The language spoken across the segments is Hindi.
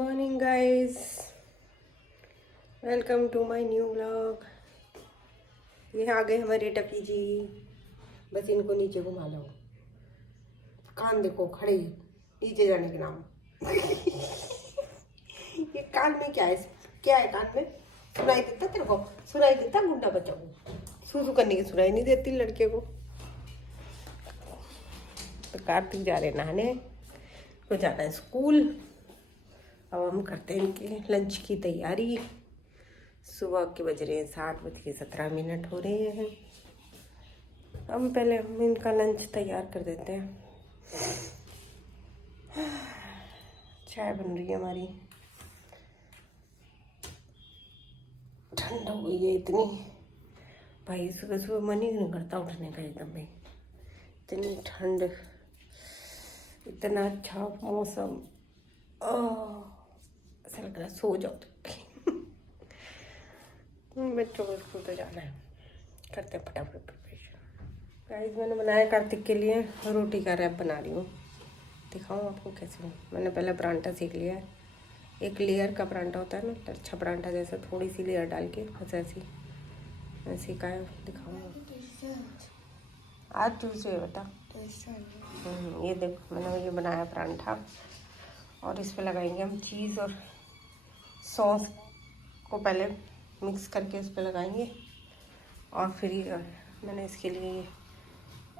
Morning guys, welcome to my new vlog. ये आ गए हमारे टपी जी। बस इनको नीचे घुमा लो। कान देखो खड़े नीचे जाने के नाम। ये कान में क्या है? क्या है कान में? सुनाई देता तेरे को? सुनाई देता? गुंडा बच्चा को सूसू करने की सुनाई नहीं देती लड़के को। तो कार्तिक जा रहे नहाने, तो जाना है स्कूल। अब हम करते हैं इनके लंच की तैयारी। सुबह के बज रहे हैं 7:17 हो रहे हैं। हम पहले इनका लंच तैयार कर देते हैं। चाय बन रही है हमारी। ठंड हो गई है इतनी भाई, सुबह सुबह मन ही नहीं करता उठने का एकदम भाई। इतनी ठंड, इतना अच्छा मौसम, ऐसा लग रहा है सो जाओ। बच्चों को स्कूल तो जाना है, करते हैं फटाफट प्रिपरेशन। गाइस, मैंने बनाया कार्तिक के लिए रोटी का रैप बना रही हूँ। दिखाऊँ आपको कैसे। मैंने पहले परांठा सेक लिया है। एक लेयर का परांठा होता है ना, अच्छा परांठा जैसा, थोड़ी सी लेयर डाल के बस ऐसी का दिखाऊँ। आज ट्यूसडे बेटा। ये देखो, मैंने ये बनाया परांठा और इस पर लगाएंगे हम चीज़ और सॉस को पहले मिक्स करके इस पर लगाएंगे। और फिर ये मैंने इसके लिए ये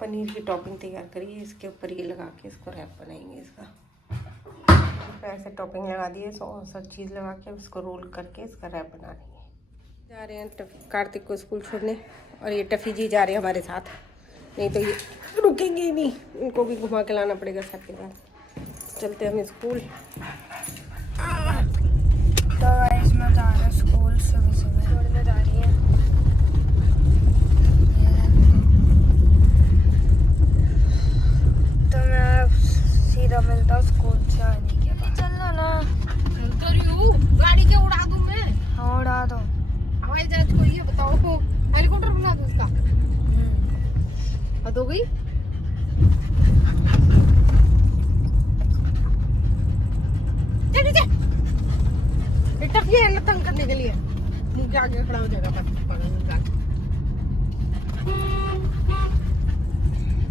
पनीर की टॉपिंग तैयार करी है। इसके ऊपर ये लगा के इसको रैप बनाएंगे। इसका इस पर ऐसे टॉपिंग लगा दी है, सॉस और चीज़ लगा के उसको रोल करके इसका रैप बना देंगे। जा रहे हैं कार्तिक को स्कूल छोड़ने, और ये टफ़ी जी जा रहे हैं हमारे साथ, नहीं तो ये रुकेंगे ही नहीं। इनको भी घुमा के लाना पड़ेगा साथ के साथ। चलते हैं हम स्कूल। तो गाइस, मैं जा रहा हूँ स्कूल। सुबह सुबह छोड़ने जा रही है। तो मैं सीधा मिलता हूँ स्कूल से आने के बाद। चलना ना। तो गाड़ी के उड़ा दूँ मैं? हाँ, उड़ा दो। हवाई जहाज को ये बताओ, हेलीकॉप्टर बना दूँ उसका? हद हो गई। टफ ये है तंग करने के लिए, मुंह के आगे खड़ा हो जाएगा।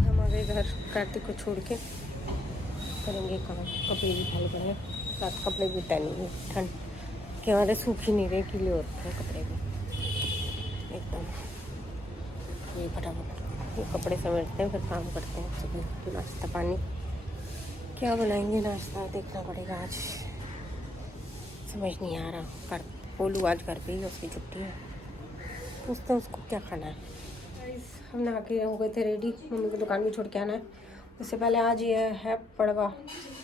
हम आ गए घर। कार्तिक को छोड़ के करेंगे काम। कपड़े भी खाली करेंगे, साथ कपड़े भी पहनेंगे। ठंड के हमारे सूख ही नहीं रहे, गीले होते हैं कपड़े भी एकदम। ये फटाफट ये कपड़े समेटते हैं, फिर काम करते हैं। सुबह नाश्ता पानी क्या बनाएंगे, नाश्ता देखना पड़ेगा। आज समझ नहीं आ रहा। कर बोलूँ आज घर पे ही, उसकी छुट्टी है, पूछते हैं उसको क्या खाना है। हम नहा के हो गए थे रेडी, मम्मी को दुकान भी छोड़ के आना है। उससे पहले आज ये है पड़वा।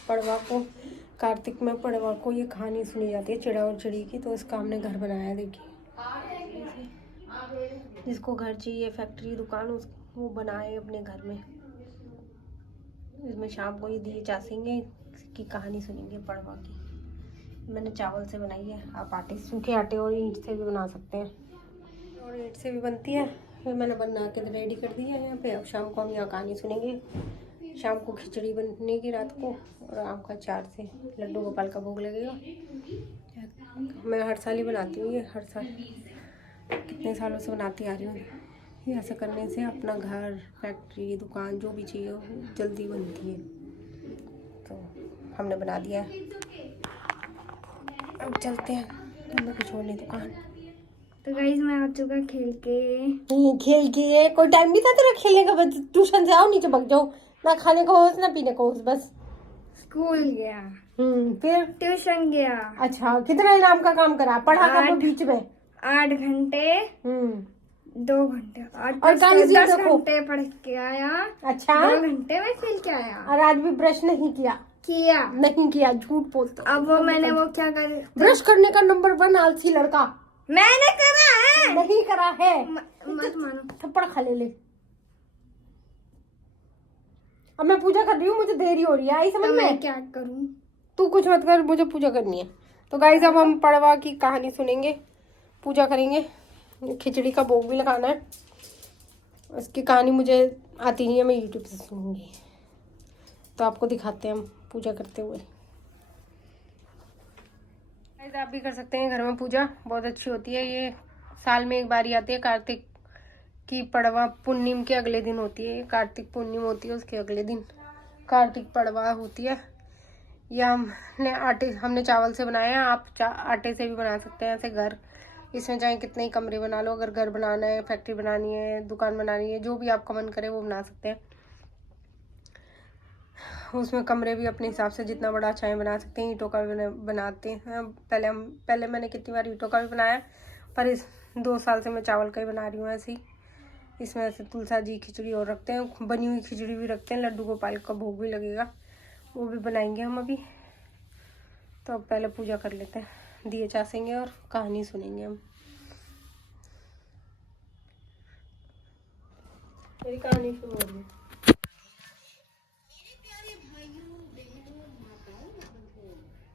पड़वा को कार्तिक में पड़वा को ये कहानी सुनी जाती है, चिड़ा और चिड़ी की। तो इसका हमने घर बनाया है। देखिए, जिसको घर चाहिए, फैक्ट्री दुकान, उस वो बनाए अपने घर में। इसमें शाम को ये दिए चासेंगे, इसकी कहानी सुनेंगे पड़वा की। मैंने चावल से बनाई है। आप आटे, सूखे आटे और ईंट से भी बना सकते हैं, और ईंट से भी बनती है। फिर मैंने बना के रेडी कर दिया है यहाँ पे। अब शाम को हम यहाँ कहानी सुनेंगे। शाम को खिचड़ी बनेगी रात को, और आम का अचार से लड्डू गोपाल का भोग लगेगा। मैं हर साल ही बनाती हूँ ये, हर साल कितने सालों से बनाती आ रही हूँ। ये ऐसा करने से अपना घर, फैक्ट्री, दुकान जो भी चाहिए वो जल्दी बनती है। तो हमने बना दिया है। अब चलते हैं हम लोग छोड़ने दुकान। तो गाइस, मैं आ चुका खेल के। खेल के कोई टाइम नहीं था तेरा खेलने का? बस ट्यूशन से आओ, नीचे भाग जाओ, ना खाने को होश ना पीने को होश, बस स्कूल गया, फिर ट्यूशन गया। अच्छा, कितना इनाम का काम करा? पढ़ा कब बीच में? 8 घंटे, 2 घंटे और 10 घंटे पढ़ के आया। अच्छा, 2 घंटे में खेल के आया। और आज भी ब्रश नहीं किया? नहीं किया, झूठ बोलता। अब वो मैंने वो क्या कर, ब्रश करने का नंबर 1 आलसी लड़का। मैंने करा है। नहीं करा है, मत मानो। थप्पड़ खा ले। अब मैं पूजा कर रही हूँ, मुझे देरी हो रही है, आई समझ में? मैं क्या करूँ? तू कुछ मत कर, मुझे पूजा करनी है। तो गाइस, अब हम पड़वा की कहानी सुनेंगे, पूजा करेंगे, खिचड़ी का भोग भी लगाना है। उसकी कहानी मुझे आती नहीं है, मैं यूट्यूब से सुनूंगी। तो आपको दिखाते हैं हम पूजा करते हुए। गाइस आप भी कर सकते हैं घर में पूजा, बहुत अच्छी होती है। ये साल में एक बार ही आती है, कार्तिक की पड़वा पूर्णिम के अगले दिन होती है। कार्तिक पूर्णिम होती है, उसके अगले दिन कार्तिक पड़वा होती है। यह हमने चावल से बनाया है। आप आटे से भी बना सकते हैं ऐसे घर। इसमें चाहे कितने ही कमरे बना लो, अगर घर बनाना है, फैक्ट्री बनानी है, दुकान बनानी है, जो भी आपका मन करे वो बना सकते हैं। उसमें कमरे भी अपने हिसाब से जितना बड़ा चाहे बना सकते हैं। ईंटों का भी बनाते हैं। पहले मैंने कितनी बार ईंटों का भी बनाया, पर इस 2 साल से मैं चावल का ही बना रही हूँ ऐसे ही। इसमें ऐसे तुलसा जी खिचड़ी और रखते हैं, बनी हुई खिचड़ी भी रखते हैं। लड्डू गोपाल का भोग भी लगेगा, वो भी बनाएंगे हम अभी। तो अब पहले पूजा कर लेते हैं, दिए चासेंगे और कहानी सुनेंगे हम। मेरी कहानी शुरू हो गई।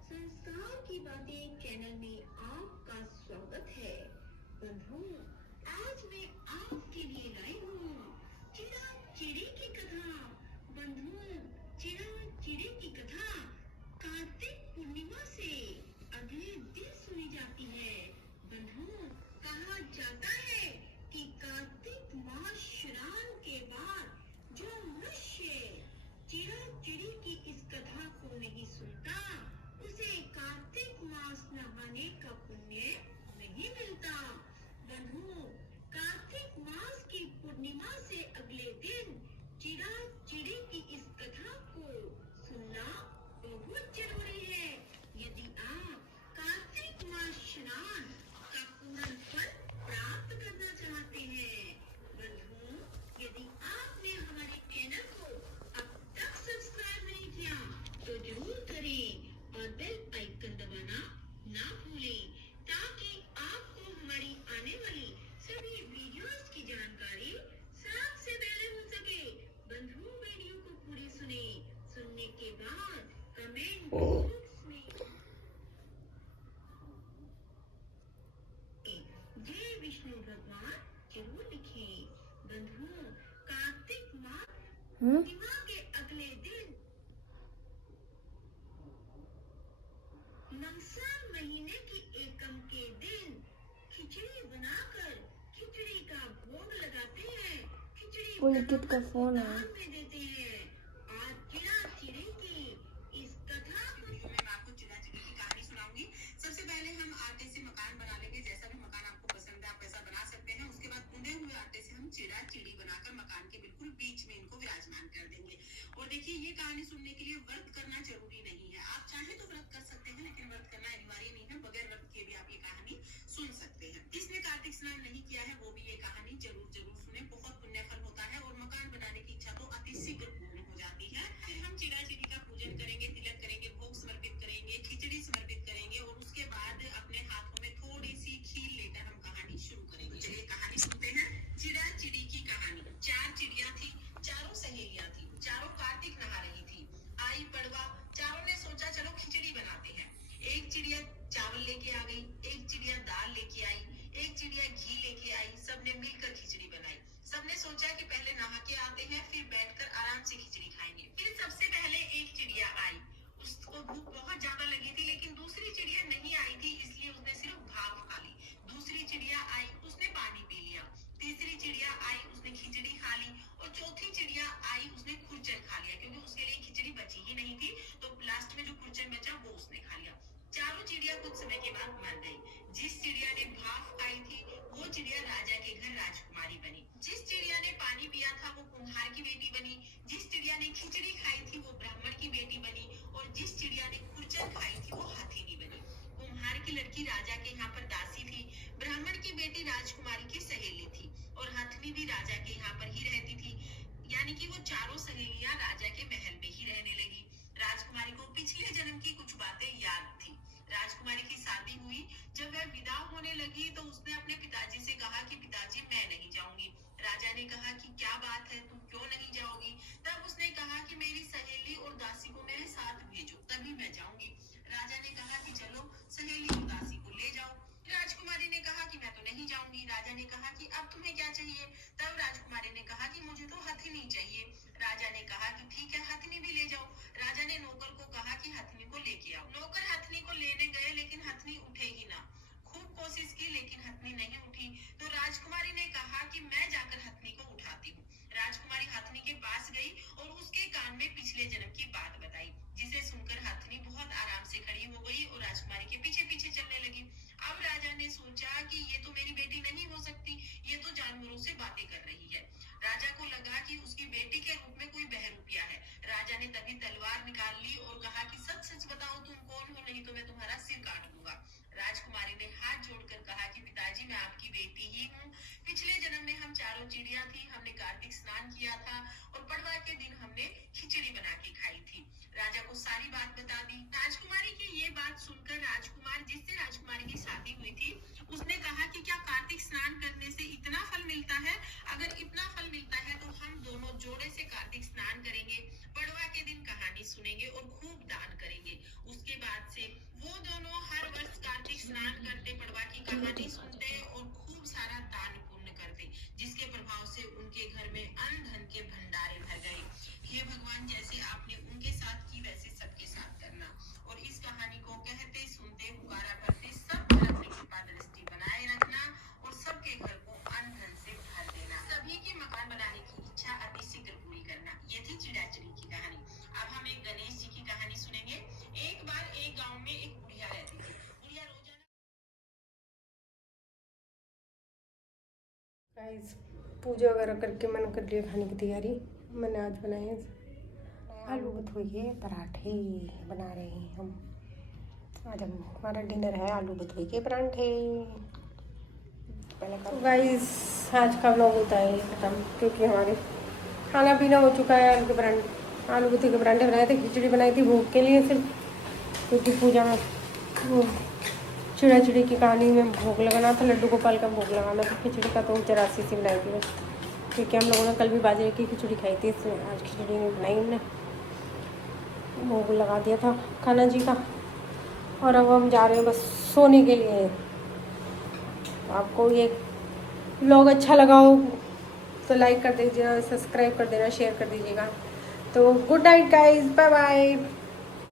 संस्कार की बातें चैनल में आपका स्वागत है। बंधुओं, आज मैं आपके लिए लाई हूँ चिड़ा चिड़ी की कथा। बंधुओं, चिड़ा चिड़ी की कथा कार्तिक पूर्णिमा से अगले दिन सुनी जाती है। बंधुओं, कहा जाता है कि कार्तिक मास स्नान के बाद जो मनुष्य चिड़ा चिड़ी की इस कथा को नहीं सुनता, उसे कार्तिक मास नहाने का पुण्य नहीं मिलता। बंधुओं, कार्तिक मास की पूर्णिमा से अगले दिन चिड़ा चिड़ी की इस कथा को सुनना बहुत जरूरी है। यदि आप कार्तिक मास स्नान का पूर्ण फल प्राप्त करना चाहते हैं। बंधुओं, यदि आपने हमारे चैनल को अब तक सब्सक्राइब नहीं किया तो जरूर करें और बेल आइकन दबाना ना भूलें, ताकि आपको हमारी आने वाली सभी वीडियोस की जानकारी सबसे पहले मिल सके। बंधुओं, वीडियो को पूरी सुनने के बाद कमेंट बॉक्स में जय विष्णु भगवान जरूर लिखें। बंधुओं, कार्तिक मास पूर्णिमा के अगले दिन मंगसार महीने की एकम के दिन खिचड़ी बनाकर खिचड़ी का भोग लगाते हैं। खिचड़ी पुलकित का फोन है। दान में देते हैं। आज चिड़ा चिड़ी की इस कथा में आपको चिड़ा चिड़ी की कहानी सुनाऊंगी। सबसे पहले हम आटे से मकान बना लेंगे। जैसा भी मकान आपको पसंद है आप वैसा बना सकते हैं। उसके बाद गूंदे हुए आटे से हम चिड़ा चिड़ी बनाकर मकान के बिल्कुल बीच में इनको विराजमान कर देंगे। और देखिए, ये कहानी सुनने के लिए व्रत करना जरूरी नहीं है। आप चाहे तो व्रत कर सकते हैं, लेकिन व्रत करना अनिवार्य नहीं है। बगैर व्रत के भी आप ये कहानी सुन सकते हैं। जिसने कार्तिक स्नान नहीं किया है वो भी ये कहानी जरूर सुने। बहुत पुण्य फल होता है और मकान बनाने की इच्छा तो अति शीघ्र पूर्ण हो जाती है। फिर हम चिड़ा चिड़ी का पूजन करेंगे, तिलक करेंगे, भोग समर्पित करेंगे, खिचड़ी समर्पित करेंगे और उसके बाद अपने हाथों में थोड़ी सी खीर लेकर हम कहानी शुरू करेंगे। चलिए कहानी सुनते हैं। चिड़ा चिड़ी की कहानी। 4 चिड़िया थी, चारों सहेलियां थी। चारों कार्तिक नहा रही थी। आई पड़वा, चारों ने सोचा चलो खिचड़ी बनाते हैं। एक चिड़िया चावल लेके आ गई, एक चिड़िया दाल लेके आई, एक चिड़िया घी लेके आई। सबने मिलकर खिचड़ी बनाई। सबने सोचा कि पहले नहा के आते हैं, फिर बैठकर आराम से खिचड़ी खाएंगे। फिर सबसे पहले एक चिड़िया आई। उसको भूख बहुत ज्यादा लगी थी, लेकिन दूसरी चिड़िया नहीं आई थी, इसलिए उसने सिर्फ भाप खा ली। दूसरी चिड़िया आई, उसने पानी पी लिया। तीसरी चिड़िया आई, उसने खिचड़ी खा ली। और चौथी चिड़िया आई, उसने खुरचन खा लिया, क्योंकि उसके लिए खिचड़ी बची ही नहीं थी। तो लास्ट में जो खुरचन बचा वो उसने खा लिया। चारों चिड़िया कुछ समय के बाद मर गई। जिस चिड़िया ने भाप खाई थी वो चिड़िया राजा के घर राजकुमारी बनी। जिस चिड़िया ने पानी पिया था वो कुम्हार की बेटी बनी। जिस चिड़िया ने खिचड़ी खाई थी वो ब्राह्मण की बेटी बनी। और जिस चिड़िया ने खुरचन खाई थी वो हाथीनी बनी। कुम्हार की लड़की राजा के यहाँ पर दासी थी। ब्राह्मण की बेटी राजकुमारी की सहेली थी और हथनी भी राजा के यहाँ पर ही रहती थी। यानी कि वो चारों सहेलियां राजा के महल में ही रहने लगी। राजकुमारी को पिछले जन्म की कुछ बातें याद थी। राजकुमारी की शादी हुई। जब वह विदा होने लगी तो उसने अपने पिताजी से कहा कि पिताजी मैं नहीं जाऊंगी। राजा ने कहा कि क्या बात है, तुम क्यों नहीं जाओगी? तब उसने कहा कि मेरी सहेली और दासी को मेरे साथ भेजो, तभी मैं जाऊंगी। राजा ने कहा कि चलो सहेली और दासी को ले जाओ। राजकुमारी ने कहा कि मैं तो नहीं जाऊंगी। राजा ने कहा कि अब तुम्हें क्या चाहिए? तब राजकुमारी ने कहा कि मुझे तो हथिनी चाहिए। राजा ने कहा कि ठीक है, हथिनी भी ले जाओ। राजा ने नौकर को कहा कि हथिनी को लेके आओ। नौकर हथिनी को लेने गए, लेकिन हथिनी कि मैं जाकर हथनी को उठाती हूँ। राजकुमारी हथनी के पास गई और उसके कान में पिछले जन्म की बात बताई, जिसे सुनकर हथनी बहुत आराम से खड़ी हो गई और राजकुमारी के पीछे पीछे चलने लगी। अब राजा ने सोचा कि ये तो मेरी बेटी नहीं हो सकती, ये तो जानवरों से बातें कर रही है। राजा को लगा कि उसकी बेटी के रूप में कोई बहरूपिया है। राजा ने तभी तलवार निकाल ली और कहा कि सच सच बताओ तुम कौन हो, नहीं तो मैं तुम्हारा सिर काट दूंगा। राजकुमारी ने हाथ जोड़कर कहा कि पिताजी मैं आपकी बेटी ही हूँ। पिछले जन्म में हम चारों चिड़िया थी, हमने कार्तिक स्नान किया था और पड़वा के दिन हमने खिचड़ी बना के खाई थी। राजा को सारी बात बता दी। राजकुमारी की ये बात सुनकर राजकुमार जिससे राजकुमारी की शादी हुई थी उसने कहा कि क्या कार्तिक स्नान करने से इतना फल मिलता है? अगर इतना फल मिलता है तो हम दोनों जोड़े से कार्तिक स्नान करेंगे, पड़वा के दिन कहानी सुनेंगे और खूब दान करेंगे। उसके बाद से वो दोनों हर वर्ष कार्तिक स्नान करते, पड़वा की कहानी सुनते और खूब सारा दान पुण्य करते, जिसके प्रभाव से उनके घर में अन्न धन के भंडारे भर गए। हे भगवान, जैसे आपने उनके साथ की वैसे सबके साथ करना। और इस कहानी को कहते सुनते पुकारा करते सब पर अपनी कृपा दृष्टि बनाए रखना और सबके घर को अन्न धन से भर देना। सभी की मकान बनाने की इच्छा अति शीघ्र पूरी करना। ये थी चिड़िया-चिड़ी की कहानी। अब हम एक गणेश जी की कहानी सुनेंगे। एक बार एक गांव में एक बुढ़िया रहती थी। बुढ़िया रोजाना गाइस पूजा वगैरह करके मन कर लिया खाने की तैयारी। मैंने आज बनाए हैं आलू बथुए के पराठे बना रहे हैं हम। आज हमारा डिनर है आलू बथुए के पराठे। तो गाइस आज का व्लॉग होता है खत्म, क्योंकि हमारे खाना पीना हो चुका है। आलू बथुए के पराठे बनाए थे, खिचड़ी बनाई थी भोग के लिए सिर्फ, क्योंकि पूजा में वो चिड़ा-चिड़ी की कहानी में भोग लगाना था, लड्डू गोपाल का भोग लगाना था। खिचड़ी का तो 84 सी बनाई थी बस, क्योंकि हम लोगों ने कल भी बाजरे की खिचड़ी खाई थी, इसलिए आज खिचड़ी नहीं बनाई हमने। भोग लगा दिया था खाना जी का और अब हम जा रहे हैं बस सोने के लिए। आपको ये व्लॉग अच्छा लगा हो तो लाइक कर दीजिएगा, सब्सक्राइब कर देना, शेयर कर दीजिएगा। तो good night guys, bye bye.